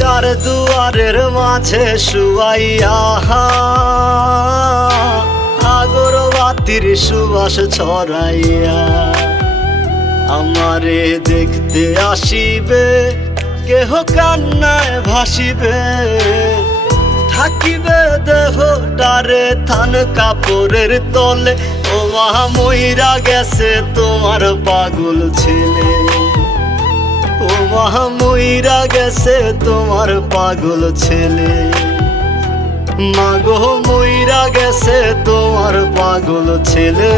চার দুয়ারের মাঝে শুয়াইয়া আগরবাতির সুবাস ছড়াইয়া আমারে দেখতে আসিবে, কেহ কান্নায় ভাসিবে, থাকিবে দেহটারে থান কাপড়ের তলে। ও মা মইরা গেছে তোমার পাগল ছেলে, ও মা মইরা গেছে তোমার পাগল ছেলে, মাগো মইরা গেছে তোমার পাগল ছেলে।